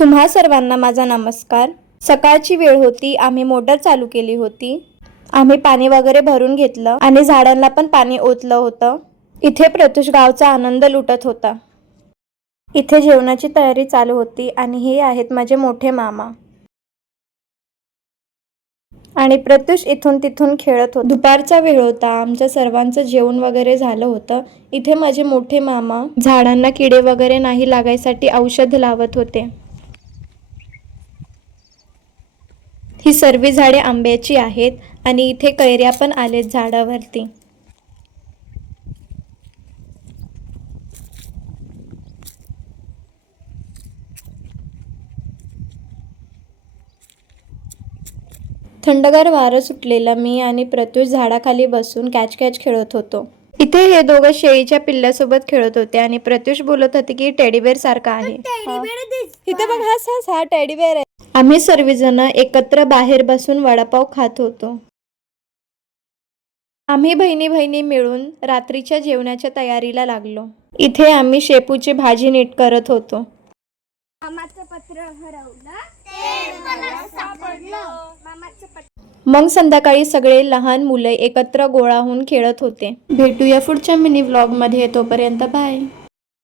तुम्हा सर्वांना माझा नमस्कार। सकाळची वेळ होती, आम्ही मोटर चालू केली होती। आम्ही पाणी वगैरे भरून घेतलं आणि झाडांना पण पाणी ओतलं होतं। इथे प्रत्युष गावचा आनंद लुटत होता। इथे जेवणाची तयारी चालू होती आणि हे आहेत माझे मोठे मामा। आणि प्रत्युष इथून तिथून खेळत होता। दुपारचा वेळ होता, आमच्या सर्वांचं जेवण वगैरे झालं होतं। इथे माझे मोठे मामा झाडांना किडे वगैरे नाही लागायसाठी औषध लावत होते। ही सर्व झाडे आंब्याची आहेत आणि इथे कैऱ्या पण आलेत झाडावरती। थंडगार वारं सुटलेलं, मी आणि प्रत्युष झाडाखाली बसून कॅच कॅच खेळत होतो। इथे हे दोघं शेळीच्या पिल्ल्यासोबत खेळत होते आणि प्रत्युष बोलत होते की टेडीबेअर सारखा आहे। इथे बघ, हा टेडीबेअर आहे। आम्ही सर्वजण एकत्र बाहेर बसून वडापाव खात होतो। आम्ही बहिणी बहिणी मिळून रात्रीच्या जेवणाच्या तयारीला लागलो। इथे आम्ही शेपूची भाजी नीट करत होतो। मामाचं पत्र हरवलं, ते मला सापडलं। मग संध्याकाळी सगळे लहान मुले एकत्र गोळा होऊन खेळत होते। भेटूया पुढच्या मिनी व्लॉग मध्ये, तोपर्यंत बाय।